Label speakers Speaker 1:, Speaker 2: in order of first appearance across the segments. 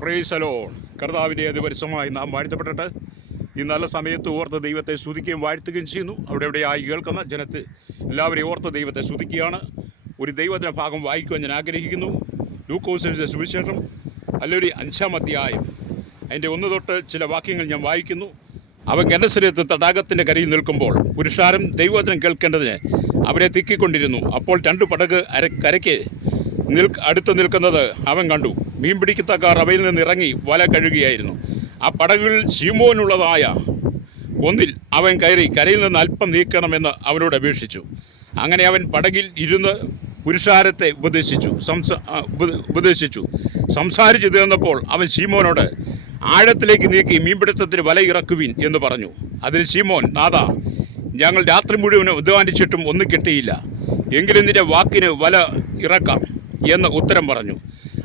Speaker 1: പ്രേസലോ കർത്താവിന്റെ അതിപരിസമായി നാം വാഴ്ത്തപ്പെട്ടിട്ട് ഈ നല്ല സമയത്ത് ഓർത്ത് ദൈവത്തെ സ്തുതിക്കുകയും വാഴ്ത്തുകയും ചെയ്യുന്നു. അവിടെ എവിടെയായി കേൾക്കുന്ന ജനത്തെ എല്ലാവരെയും ഓർത്ത് ദൈവത്തെ സ്തുതിക്കുകയാണ്. ഒരു ദൈവത്തിന്റെ ഭാഗം വായിക്കുവാൻ ഞാൻ ആഗ്രഹിക്കുന്നു. ലൂക്കോസിന്റെ സുവിശേഷം അല്ലൊരു അഞ്ചാം അധ്യായം. അതിന്റെ ഒന്ന് തൊട്ട് ചില വാക്യങ്ങൾ ഞാൻ വായിക്കുന്നു. അവൻ ഗനസരത്ത് തടാകത്തിന്റെ കരയിൽ നിൽക്കുമ്പോൾ പുരുഷാരം ദൈവവചനം കേൾക്കേണ്ടതിന് അവരെ തിക്കിക്കൊണ്ടിരുന്നു. അപ്പോൾ രണ്ട് പടക് അര കരയ്ക്ക് നിൽ അടുത്ത് നിൽക്കുന്നത് അവൻ കണ്ടു. മീൻ പിടിക്കത്തക്കാർ അവയിൽ നിന്ന് ഇറങ്ങി വല കഴുകുകയായിരുന്നു ആ പടകുകളിൽ ചീമോനുള്ളതായ ഒന്നിൽ അവൻ കയറി കരയിൽ നിന്ന് അല്പം നീക്കണമെന്ന് അവരോട് അപേക്ഷിച്ചു. അങ്ങനെ അവൻ പടകിൽ ഇരുന്ന് പുരുഷാരത്തെ ഉപദേശിച്ചു. സംസാ ഉപദേശിച്ചു. സംസാരിച്ചു തീർന്നപ്പോൾ അവൻ ശീമോനോട് ആഴത്തിലേക്ക് നീക്കി മീൻപിടുത്തത്തിന് വല ഇറക്കുവിൻ എന്ന് പറഞ്ഞു. അതിന് ശീമോൻ നാഥ ഞങ്ങൾ രാത്രി മുഴുവനും ഉദ്വാനിച്ചിട്ടും ഒന്നും കിട്ടിയില്ല. എങ്കിലും നിന്റെ വാക്കിന് വല ഇറക്കാം. എന്ന് ഉത്തരം പറഞ്ഞു.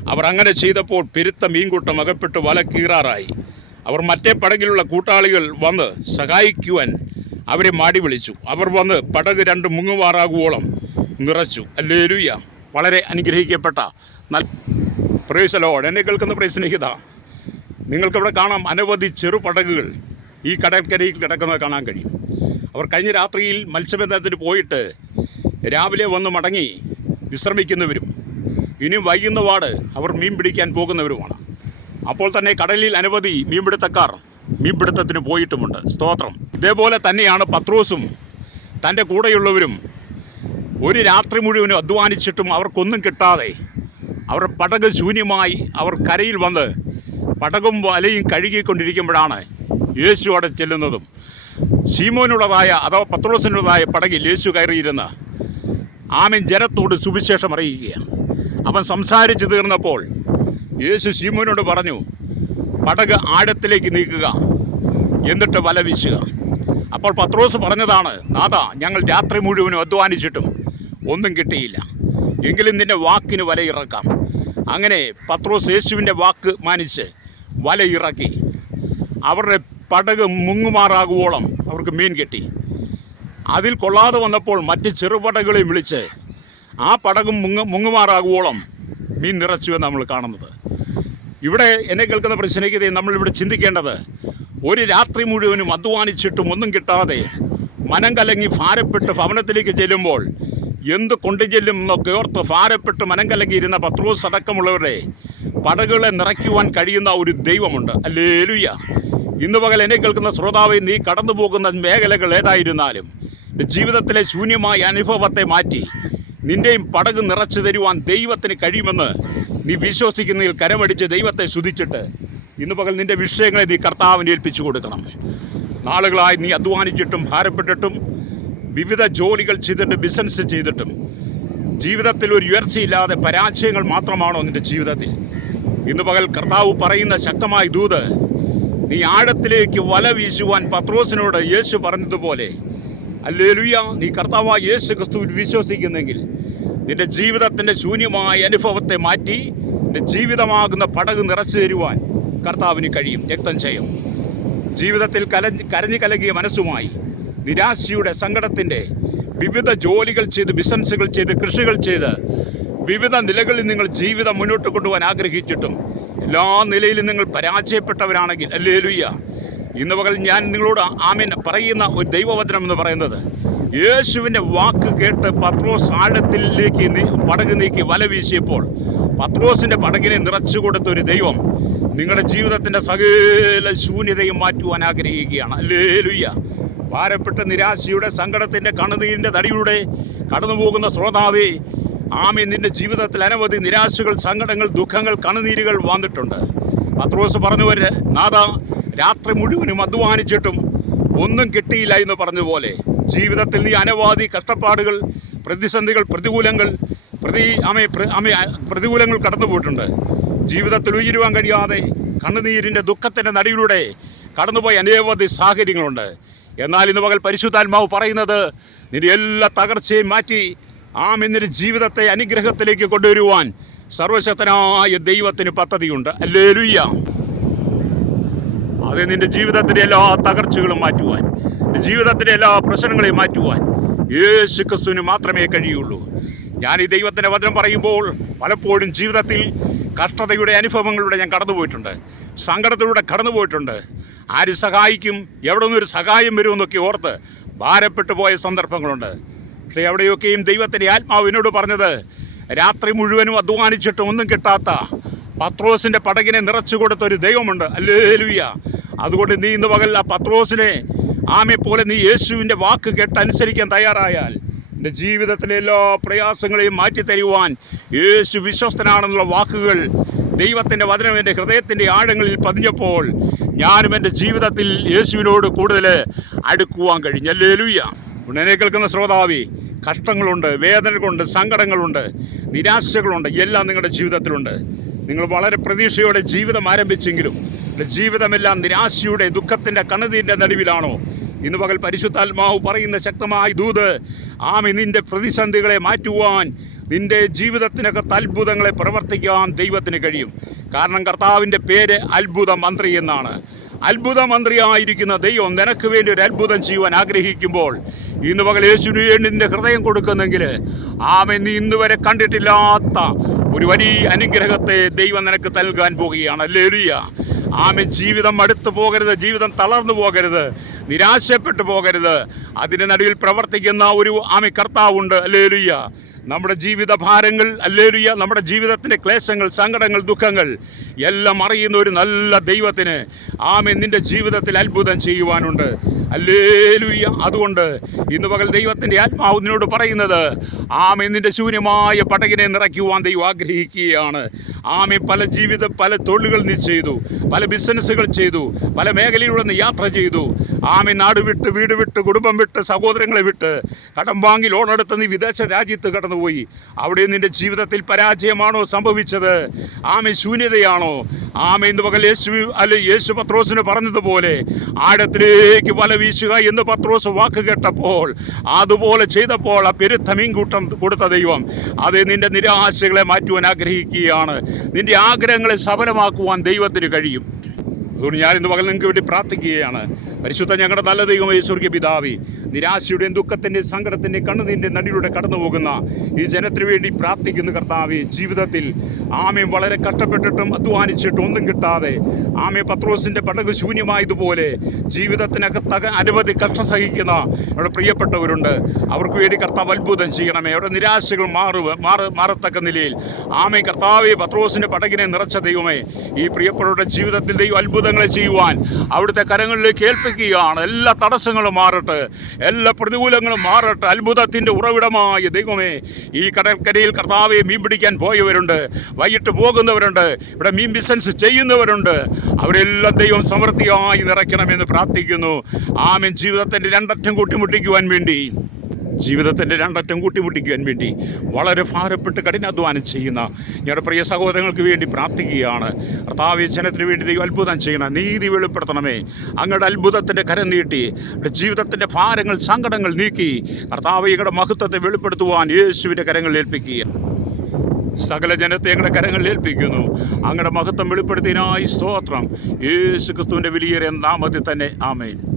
Speaker 1: അവർ അങ്ങനെ ചെയ്തപ്പോൾ പെരുത്ത മീൻകൂട്ടം അകപ്പെട്ട് വല കീറാറായി അവർ മറ്റേ പടകിലുള്ള കൂട്ടാളികൾ വന്ന് സഹായിക്കുവാൻ അവരെ മാടി വിളിച്ചു. അവർ വന്ന് പടക് രണ്ട് മുങ്ങുവാറാകുവോളം നിറച്ചു. അല്ലേലുയ്യ. വളരെ അനുഗ്രഹിക്കപ്പെട്ട നല്ല പ്രേസലോട് എന്നെ കേൾക്കുന്ന പ്രേസ്നേഹിത നിങ്ങൾക്കിവിടെ കാണാം അനവധി ചെറുപടകുകൾ ഈ കടൽക്കരയിൽ കിടക്കുന്നത് കാണാൻ കഴിയും. അവർ കഴിഞ്ഞ രാത്രിയിൽ മത്സ്യബന്ധനത്തിന് പോയിട്ട് രാവിലെ വന്ന് മടങ്ങി വിശ്രമിക്കുന്നവരും ഇനിയും വൈകുന്നപാട് അവർ മീൻ പിടിക്കാൻ പോകുന്നവരുമാണ്. അപ്പോൾ തന്നെ കടലിൽ അനവധി മീൻപിടുത്തക്കാർ മീൻപിടുത്തത്തിന് പോയിട്ടുമുണ്ട്. സ്തോത്രം. ഇതേപോലെ തന്നെയാണ് പത്രോസും തന്റെ കൂടെയുള്ളവരും ഒരു രാത്രി മുഴുവനും അധ്വാനിച്ചിട്ടും അവർക്കൊന്നും കിട്ടാതെ അവർ പടക് ശൂന്യമായി അവർ കരയിൽ വന്ന് പടകും വലയും കഴുകിക്കൊണ്ടിരിക്കുമ്പോഴാണ് യേശു അവിടെ ചെല്ലുന്നതും. സീമോനുള്ളതായ അഥവാ പത്രോസിനുള്ളതായ പടകിൽ യേശു കയറിയിരുന്ന് ആമൻ ജനത്തോട് സുവിശേഷം അറിയിക്കുകയാണ്. അവൻ സംസാരിച്ചു തീർന്നപ്പോൾ യേശു ശീമോനോട് പറഞ്ഞു പടക് ആഴത്തിലേക്ക് നീക്കുക എന്നിട്ട് വല വീശുക. അപ്പോൾ പത്രോസ് പറഞ്ഞതാണ് നാഥ ഞങ്ങൾ രാത്രി മുഴുവനും അധ്വാനിച്ചിട്ടും ഒന്നും കിട്ടിയില്ല. എങ്കിലും നിന്റെ വാക്കിന് വല ഇറക്കാം. അങ്ങനെ പത്രോസ് യേശുവിന്റെ വാക്ക് മാനിച്ച് വല ഇറക്കി. അവരുടെ പടക് മുങ്ങുമാറാകുവോളം അവർക്ക് മീൻ കിട്ടി. അതിൽ കൊള്ളാതെ വന്നപ്പോൾ മറ്റ് ചെറുപടകളെയും വിളിച്ച് ആ പടകും മുങ്ങ മുങ്ങുമാറാകുവോളം മീൻ നിറച്ചു എന്ന് നമ്മൾ കാണുന്നത്. ഇവിടെ എന്നെ കേൾക്കുന്ന പ്രശ്നയ്ക്ക് നമ്മളിവിടെ ചിന്തിക്കേണ്ടത് ഒരു രാത്രി മുഴുവനും അധ്വാനിച്ചിട്ടും ഒന്നും കിട്ടാതെ മനം കലങ്ങി ഭാരപ്പെട്ട് ഭവനത്തിലേക്ക് ചെല്ലുമ്പോൾ എന്ത് കൊണ്ടു ചെല്ലും എന്നൊക്കെ ഓർത്ത് ഭാരപ്പെട്ട് മനം കലങ്ങിയിരുന്ന പത്രോസ് അടക്കമുള്ളവരെ പടകുകളെ നിറയ്ക്കുവാൻ കഴിയുന്ന ഒരു ദൈവമുണ്ട്. അല്ലേലുയ്യ ഇന്ന് പകൽ എന്നെ കേൾക്കുന്ന ശ്രോതാവെ നീ കടന്നു പോകുന്ന മേഖലകൾ ഏതായിരുന്നാലും ജീവിതത്തിലെ ശൂന്യമായ അനുഭവത്തെ മാറ്റി നിന്റെയും പടക് നിറച്ചു തരുവാൻ ദൈവത്തിന് കഴിയുമെന്ന് നീ വിശ്വസിക്കുന്നതിൽ കരമടിച്ച് ദൈവത്തെ ശുദ്ധിച്ചിട്ട് ഇന്ന് പകൽ നിന്റെ വിഷയങ്ങളെ നീ കർത്താവിന് ഏൽപ്പിച്ചു കൊടുക്കണം. നാളുകളായി നീ അധ്വാനിച്ചിട്ടും ഭാരപ്പെട്ടിട്ടും വിവിധ ജോലികൾ ചെയ്തിട്ട് ബിസിനസ് ചെയ്തിട്ടും ജീവിതത്തിൽ ഒരു ഉയർച്ചയില്ലാതെ പരാജയങ്ങൾ മാത്രമാണോ നിന്റെ ജീവിതത്തിൽ? ഇന്ന് പകൽ കർത്താവ് പറയുന്ന ശക്തമായ ദൂത് നീ ആഴത്തിലേക്ക് വല വീശുവാൻ പത്രോസിനോട് യേശു പറഞ്ഞതുപോലെ അല്ലേലുയ്യ നീ കർത്താവായ യേശു ക്രിസ്തുവിൽ വിശ്വസിക്കുന്നെങ്കിൽ നിന്റെ ജീവിതത്തിന്റെ ശൂന്യമായ അനുഭവത്തെ മാറ്റി നിന്റെ ജീവിതമാകുന്ന പടക് നിറച്ചു തരുവാൻ കർത്താവിന് കഴിയും. രക്തം ചെയ്യും ജീവിതത്തിൽ കലഞ്ഞ് കരഞ്ഞു കലകിയ മനസ്സുമായി നിരാശയുടെ സങ്കടത്തിന്റെ വിവിധ ജോലികൾ ചെയ്ത് ബിസിനസ്സുകൾ ചെയ്ത് കൃഷികൾ ചെയ്ത് വിവിധ നിലകളിൽ നിങ്ങൾ ജീവിതം മുന്നോട്ട് കൊണ്ടുപോകാൻ ആഗ്രഹിച്ചിട്ടും എല്ലാ നിലയിലും നിങ്ങൾ പരാജയപ്പെട്ടവരാണെങ്കിൽ അല്ലേ ലുയ്യ ഇന്ന് പകൽ ഞാൻ നിങ്ങളോട് ആമീൻ പറയുന്ന ഒരു ദൈവവചനം എന്ന് പറയുന്നത്. യേശുവിന്റെ വാക്ക് കേട്ട് പത്രോസ് ആഴത്തിലേക്ക് പടക് നീക്കി വല വീശിയപ്പോൾ പത്രോസിന്റെ പടകിനെ നിറച്ചു കൊടുത്ത ഒരു ദൈവം നിങ്ങളുടെ ജീവിതത്തിന്റെ സകല ശൂന്യതയും മാറ്റുവാൻ ആഗ്രഹിക്കുകയാണ്. അല്ലേ ലുയ്യ ഭാരപ്പെട്ട നിരാശയുടെ സങ്കടത്തിന്റെ കണ്ണുനീരിന്റെ തടിയുടെ കടന്നു പോകുന്ന ശ്രോതാവേ ആമി നിന്റെ ജീവിതത്തിൽ അനവധി നിരാശകൾ സങ്കടങ്ങൾ ദുഃഖങ്ങൾ കണ്ണുനീരുകൾ വന്നിട്ടുണ്ട്. പത്രോസ് പറഞ്ഞു വരെ നാഥ രാത്രി മുഴുവനും അധ്വാനിച്ചിട്ടും ഒന്നും കിട്ടിയില്ല എന്ന് പറഞ്ഞതുപോലെ ജീവിതത്തിൽ നീ അനവധി കഷ്ടപ്പാടുകൾ പ്രതിസന്ധികൾ പ്രതികൂലങ്ങൾ പ്രതി അമ്മയെ അമ്മയെ പ്രതികൂലങ്ങൾ കടന്നു പോയിട്ടുണ്ട്. ജീവിതത്തിൽ ഉയരുവാൻ കഴിയാതെ കണ്ണുനീരിന്റെ ദുഃഖത്തിന്റെ നടിയിലൂടെ കടന്നുപോയ അനവധി സാഹചര്യങ്ങളുണ്ട്. എന്നാൽ ഇന്ന് പകൽ പരിശുദ്ധാത്മാവ് പറയുന്നത് നിന്റെ എല്ലാ തകർച്ചയും മാറ്റി ആം മിന്നിന് ജീവിതത്തെ അനുഗ്രഹത്തിലേക്ക് കൊണ്ടുവരുവാൻ സർവശക്തനായ ദൈവത്തിന് പദ്ധതിയുണ്ട്. അല്ലേ അത് നിന്റെ ജീവിതത്തിന്റെ എല്ലാ തകർച്ചകളും മാറ്റുവാൻ ജീവിതത്തിന്റെ എല്ലാ പ്രശ്നങ്ങളെയും മാറ്റുവാൻ യേശു ക്രിസ്തുവിന് മാത്രമേ കഴിയുള്ളൂ. ഞാൻ ഈ ദൈവത്തിന്റെ വചനം പറയുമ്പോൾ പലപ്പോഴും ജീവിതത്തിൽ കഷ്ടതയുടെ അനുഭവങ്ങളിലൂടെ ഞാൻ കടന്നുപോയിട്ടുണ്ട്. സങ്കടത്തിലൂടെ കടന്നുപോയിട്ടുണ്ട്. ആര് സഹായിക്കും എവിടെ നിന്നൊരു സഹായം വരുമെന്നൊക്കെ ഓർത്ത് ഭാരപ്പെട്ടു പോയ സന്ദർഭങ്ങളുണ്ട്. പക്ഷേ എവിടെയൊക്കെയും ദൈവത്തിന്റെ ആത്മാവ് എന്നോട് പറഞ്ഞത് രാത്രി മുഴുവനും അധ്വാനിച്ചിട്ടും ഒന്നും കിട്ടാത്ത പത്രോസിന്റെ പടകിനെ നിറച്ചു കൊടുത്ത ഒരു ദൈവമുണ്ട്. അല്ലേലുയ്യ അതുകൊണ്ട് നീ ഇന്ന് പകൽ പത്രോസിനെ ആമെ പോലെ നീ യേശുവിന്റെ വാക്ക് കേട്ട് അനുസരിക്കാൻ തയ്യാറായാൽ എന്റെ ജീവിതത്തിലെ എല്ലാ പ്രയാസങ്ങളെയും മാറ്റിത്തരുവാൻ യേശു വിശ്വസ്തനാണെന്നുള്ള വാക്കുകൾ ദൈവത്തിന്റെ വചനം എന്റെ ഹൃദയത്തിന്റെ ആഴങ്ങളിൽ പതിഞ്ഞപ്പോൾ ഞാനും എന്റെ ജീവിതത്തിൽ യേശുവിനോട് കൂടുതൽ അടുക്കുവാൻ കഴിഞ്ഞല്ലേ ലുയ്യ ഉടനെ കേൾക്കുന്ന ശ്രോതാവി കഷ്ടങ്ങളുണ്ട് വേദനകളുണ്ട് സങ്കടങ്ങളുണ്ട് നിരാശകളുണ്ട് എല്ലാം നിങ്ങളുടെ ജീവിതത്തിലുണ്ട്. നിങ്ങൾ വളരെ പ്രതീക്ഷയോടെ ജീവിതം ആരംഭിച്ചെങ്കിലും ജീവിതമെല്ലാം നിരാശയുടെ ദുഃഖത്തിന്റെ കണ്ണുനീരിന്റെ നടുവിലാണോ? ഇന്ന് പകൽ പരിശുദ്ധാത്മാവ് പറയുന്ന ശക്തമായ ദൂത് ആമി നിന്റെ പ്രതിസന്ധികളെ മാറ്റുവാൻ നിന്റെ ജീവിതത്തിനൊക്കെ അത്ഭുതങ്ങളെ പ്രവർത്തിക്കാൻ ദൈവത്തിന് കഴിയും. കാരണം കർത്താവിന്റെ പേര് അത്ഭുത മന്ത്രി എന്നാണ്. അത്ഭുത മന്ത്രിയായിരിക്കുന്ന ദൈവം നിനക്ക് വേണ്ടി ഒരു അത്ഭുതം ചെയ്യുവാൻ ആഗ്രഹിക്കുമ്പോൾ ഇന്ന് പകൽ യേശുവിന് വേണ്ടി നിന്റെ ഹൃദയം കൊടുക്കുന്നെങ്കിൽ ആമെ നീ ഇന്നുവരെ കണ്ടിട്ടില്ലാത്ത ഒരു വലിയ അനുഗ്രഹത്തെ ദൈവം നിനക്ക് നൽകാൻ പോകുകയാണ് അല്ലേലുയ്യ ആമെ ജീവിതം അടുത്തു പോകരുത്. ജീവിതം തളർന്നു പോകരുത്. നിരാശപ്പെട്ടു പോകരുത്. അതിന്റെ നടുവിൽ പ്രവർത്തിക്കുന്ന ഒരു ആമി കർത്താവുണ്ട്. അല്ലേലുയ്യ നമ്മുടെ ജീവിത ഭാരങ്ങൾ അല്ലേലുയ നമ്മുടെ ജീവിതത്തിന്റെ ക്ലേശങ്ങൾ സങ്കടങ്ങൾ ദുഃഖങ്ങൾ എല്ലാം അറിയുന്ന ഒരു നല്ല ദൈവത്തിന് ആമെ നിന്റെ ജീവിതത്തിൽ അത്ഭുതം ചെയ്യുവാനുണ്ട്. അല്ലേലുയ്യ അതുകൊണ്ട് ഇന്ന് പകൽ ദൈവത്തിന്റെ ആത്മാവ് നിന്നോട് പറയുന്നത് ആമെ നിന്റെ ശൂന്യമായ പടകിനെ നിറയ്ക്കുവാൻ ദൈവം ആഗ്രഹിക്കുകയാണ്. ആമെ പല ജീവിത പല തൊഴിലുകൾ നീ ചെയ്തു പല ബിസിനസ്സുകൾ ചെയ്തു പല മേഖലയിലൂടെ നീ യാത്ര ചെയ്തു. ആമെ നാട് വിട്ട് വീട് വിട്ട് കുടുംബം വിട്ട് സഹോദരങ്ങളെ വിട്ട് കടം വാങ്ങി ലോണെടുത്ത് നീ വിദേശ രാജ്യത്ത് കടന്നുപോയി. അവിടെ നിന്റെ ജീവിതത്തിൽ പരാജയമാണോ സംഭവിച്ചത്? ആമി ശൂന്യതയാണോ? ആമി ഇന്ന് പകൽ യേശു അല്ലെ യേശു പത്രോസിന് പറഞ്ഞതുപോലെ ആഴത്തിലേക്ക് വല വീശുക എന്ന് പത്രോസ് വാക്ക് കേട്ടപ്പോൾ അതുപോലെ ചെയ്തപ്പോൾ ആ പെരുത്ത മീൻകൂട്ടം കൊടുത്ത ദൈവം അത് നിന്റെ നിരാശകളെ മാറ്റുവാൻ ആഗ്രഹിക്കുകയാണ്. നിന്റെ ആഗ്രഹങ്ങളെ സഫലമാക്കുവാൻ ദൈവത്തിന് കഴിയും. അതുകൊണ്ട് ഞാൻ ഇന്ന് പകൽ നിങ്ങൾക്ക് വേണ്ടി പ്രാർത്ഥിക്കുകയാണ്. പരിശുദ്ധ ഞങ്ങളുടെ നല്ല ദൈവം യേശുർഗ പിതാവി നിരാശയുടെയും ദുഃഖത്തിന്റെയും സങ്കടത്തിന്റെയും കണ്ണുനീന്റെ നടിയിലൂടെ കടന്നു പോകുന്ന ഈ ജനത്തിന് വേണ്ടി പ്രാർത്ഥിക്കുന്ന കർത്താവെ ജീവിതത്തിൽ ആമയും വളരെ കഷ്ടപ്പെട്ടിട്ടും അധ്വാനിച്ചിട്ടും ഒന്നും കിട്ടാതെ ആമയ പത്രോസിന്റെ പടക് ശൂന്യമായതുപോലെ ജീവിതത്തിനകത്തക അനവധി കഷ്ടം സഹിക്കുന്ന അവിടെ പ്രിയപ്പെട്ടവരുണ്ട്. അവർക്ക് വേണ്ടി കർത്താവ് അത്ഭുതം ചെയ്യണമേ. അവരുടെ നിരാശകൾ മാറുക മാറ മാറത്തക്ക നിലയിൽ. ആമേ കർത്താവെ പത്രോസിന്റെ പടകിനെ നിറച്ച ദൈവമേ ഈ പ്രിയപ്പെട്ടവരുടെ ജീവിതത്തിൽ ദൈവം അത്ഭുതങ്ങളെ ചെയ്യുവാൻ അവിടുത്തെ കരങ്ങളിലേക്ക് ഏൽപ്പിക്കുകയാണ്. എല്ലാ തടസ്സങ്ങളും മാറട്ടെ. എല്ലാ പ്രതികൂലങ്ങളും മാറട്ടെ. അത്ഭുതത്തിന്റെ ഉറവിടമായ ദൈവമേ ഈ കടൽക്കരയിൽ കർത്താവെ മീൻ പിടിക്കാൻ പോയവരുണ്ട് വൈകിട്ട് പോകുന്നവരുണ്ട് ഇവിടെ മീൻ ബിസിനസ് ചെയ്യുന്നവരുണ്ട്. അവരെല്ലാം ദൈവം സമൃദ്ധിയായി നിറയ്ക്കണമെന്ന് പ്രാർത്ഥിക്കുന്നു. ആമൻ. ജീവിതത്തിന്റെ രണ്ടറ്റം കൂട്ടിമുട്ടിക്കുവാൻ വേണ്ടി. ജീവിതത്തിന്റെ രണ്ടറ്റം കൂട്ടിമുട്ടിക്കുവാൻ വേണ്ടി വളരെ ഭാരപ്പെട്ട് കഠിനാധ്വാനം ചെയ്യുന്ന ഞങ്ങളുടെ പ്രിയ സഹോദരങ്ങൾക്ക് വേണ്ടി പ്രാർത്ഥിക്കുകയാണ്. കർത്താവ് വേണ്ടി ദൈവം അത്ഭുതം ചെയ്യണം നീതി വെളിപ്പെടുത്തണമേ. അങ്ങയുടെ അത്ഭുതത്തിന്റെ കരം നീട്ടി ജീവിതത്തിന്റെ ഭാരങ്ങൾ സങ്കടങ്ങൾ നീക്കി കർത്താവയുടെ മഹത്വത്തെ വെളിപ്പെടുത്തുവാൻ യേശുവിന്റെ കരങ്ങൾ ഏൽപ്പിക്കുക സകല ജനത്തെ ഞങ്ങളുടെ കരങ്ങളിൽ ഏൽപ്പിക്കുന്നു. അങ്ങയുടെ മഹത്വം വെളിപ്പെടുത്തിയതിനായി സ്തോത്രം. യേശു ക്രിസ്തുവിന്റെ വലിയേറിയ നാമത്തിൽ തന്നെ ആമേൻ.